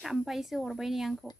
थाम्फैसो अरबाय नै आंखौ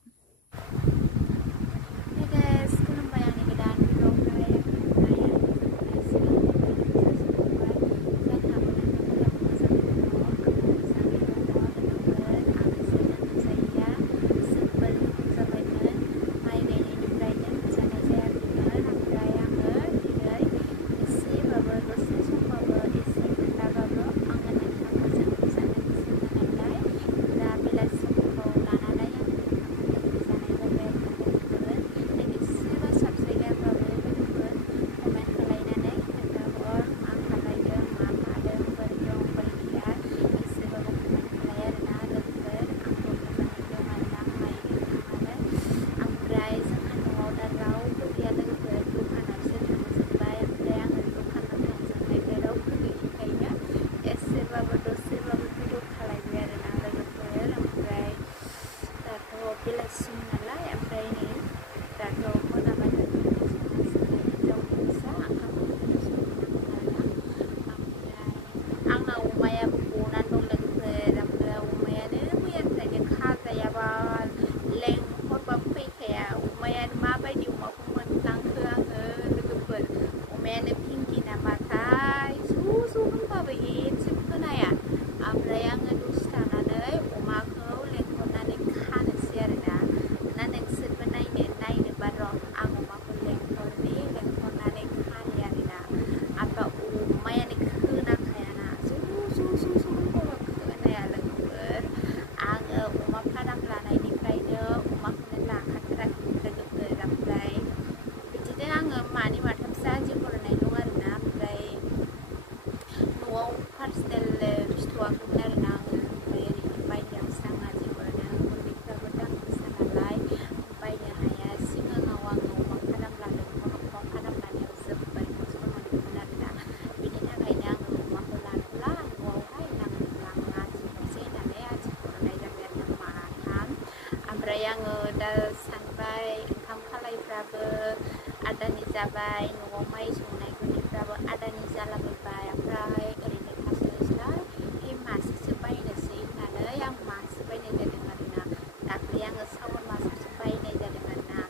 आदानि जाबाय न'आव माइ सौनाय गुन्दैफ्राबो आदानि जालाबायबाय ओमफ्राय ओरैनो थास्लायस्लाय हे मासेसो बायनोसै होननानै आं मासे बायनाय जादों आरोना दाख्लै आङो सावन मासावसो बायनाय जादों आरोना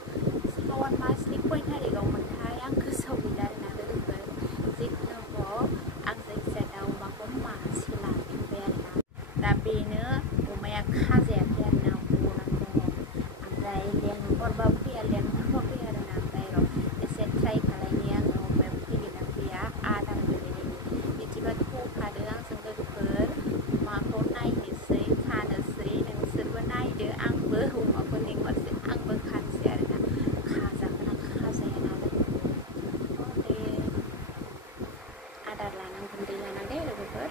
सावन मासनि खय थारिखआव मोनथाय आं गोसोआव गैला आरोना लोगोफोर जिखुनु हक आं जायखिजाया दाउ अमाखौ मासे लाफिनबाय आरोना दा बेनो अमाया खाजायाखै आरोना गनानै दङ ओमफ्राय लेंहरबा फैया लेंहरबा फैया आरोना ओमफ्राय र' एसे ट्राइ खालायनि आङो अमाया फैगोन ना फैया आदार होलायनायनि बिदिबा थ'खादो आंजों लोगोफोर अमाखौ नायनोसै खानोसै नोंसोरबो नायदो आंबो अमाखौ लिंहरसै आंबो खानोसै आरोना खाजागोन ना खाजाया ना लोगोफोर दे आदार लानां गुन्दै लानां दे लोगोफोर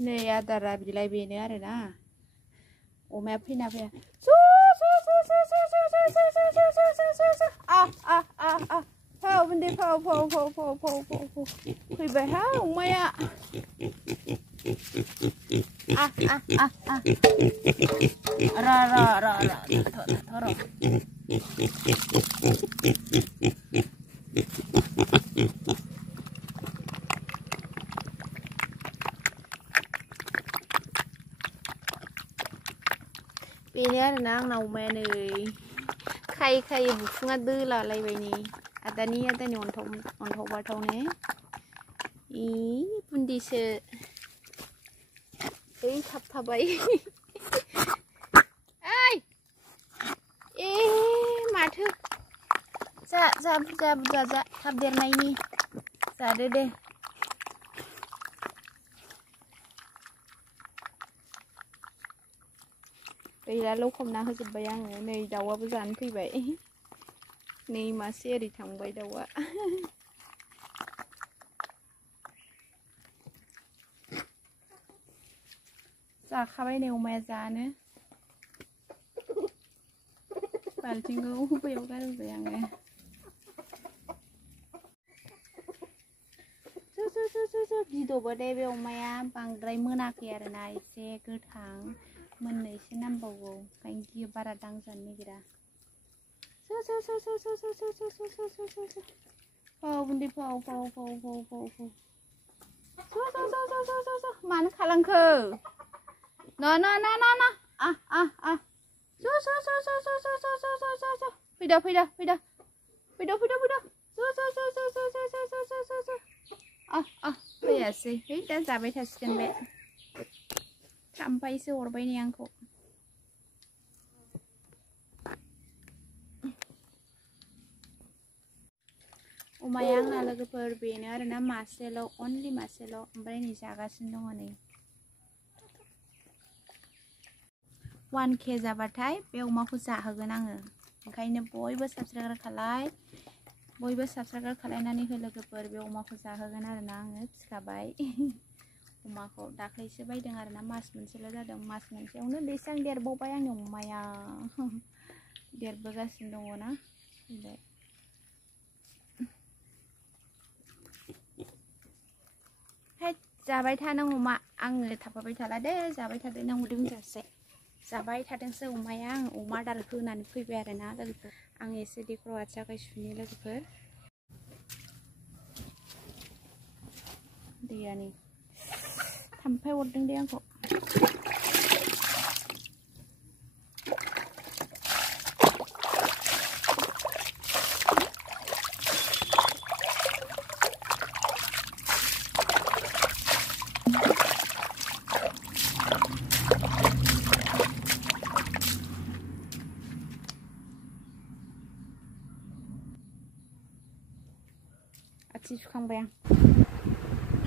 नै आदारा बिलाय बेनो आरोना अमाया फैना फैया फौ बुन्दि फौ फौ फौ फौ फौ फौ फौ फैबायहाय अमाया बेनो आरोना आंना अमाया नै खायै खायै बुखुङा दोलालायबाय नै आदानि अन्थाव बाथावनो इ बुन्दिसो ओइ थाबथाबाय ओइ ए माथो जा बुरजा जा थाब देरनायनि जादो दे गैला लखबना होजोब्बाय आङो नै दाउआबो जानो फैबाय नै मासे ओरै थांबाय दाउआ जाखाबाय नै अमाया जानो बाल्थिंखौ बैयाव गारबाय आङो गिदबो दे बे अमाया बांद्राय मोनाखै आरोना एसे गोथां मोननो एसे नांबावगौ ओंखायनो गियो बारा दांजानो नागिरा फौ बुन्दि फौ फौ फौ फौ फौ फौ मानो खालांखो No. Fida. Fैयासै है दा जाबाय थासिगोन बे थाम्फैसो अरबाय नै आंखौ अमाया आंना लोगोफोर बेनो आरोना मासेल' अनलि मासेल' ओमफ्राय नै जागासिनो दङ नै 1K जाबाथाय बे अमाखौ जाहोगोन आङो ओंखायनो बयबो साबस्क्राइब खालायनानै हो लोगोफोर बे अमाखौ जाहोगोन आरोना आङो फिखाबाय अमाखौ दाख्लैसो बायदों आरोना मास मोनसेल' जादों मास मोनसेयावनो बेसां देरबावबाय आंनि अमाया देरबोगासिनो दङ ना हे जाबाय था नों अमा आङो थाफाबाय थाला दे जाबाय थादो नों उदै बुंजासे जाबाय थादोंसो अमाया आं अमा आदार होनानै फैबाय आरोना लोगोफोर आं एसे दैखौ आथिं सुनि लोगोफोर दैयानि थाम्फै अरदों दे आंखौ आथिं सुखांबाय आं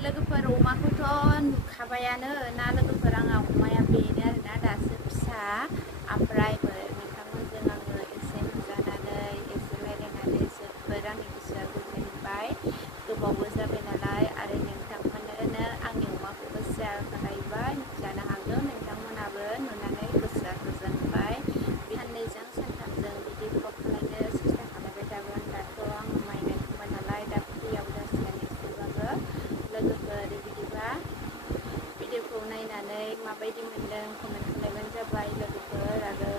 लोगोफोर अमाखौथ' नुखाबायानो ना लोगोफोर आंहा अमाया बेनो आरोना दासो फिसा ओमफ्राय नोंथांमोनजों आङो एसे नुजानानै एसे रायलायनानै जोबोद आंनि गोसोआ गोजोनबाय गोबावबो जाबाय नालाय आरो नोंथांमोननो आंनि अमाखौबो जानो हागौ नोंथांमोनाबो नुनानै गोसोआ गोजोनबाय साननैजों सानथामजों बिदि ब्लग खालामनो सेस्था खालामबाय थागोन दाथ' आङो माइ गायखांबाय नालाय दा फ्रियाव जासिगोन एसेबाबो लोगोफोर बिदिबा भिडिअखौ नायनानै माबायदि मोनदों कमेन्ट खालामबानो जाबाय लोगोफोर आरो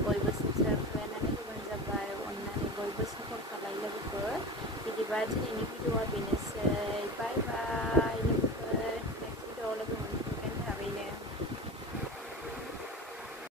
बयबो साबस्क्राइब खालामनानै होबानो जाबाय अननानै बयबो सापर्ट खालाम लोगोफोर बिदिबा दिनैनि भिडिअआ बेनोसै बाय बाय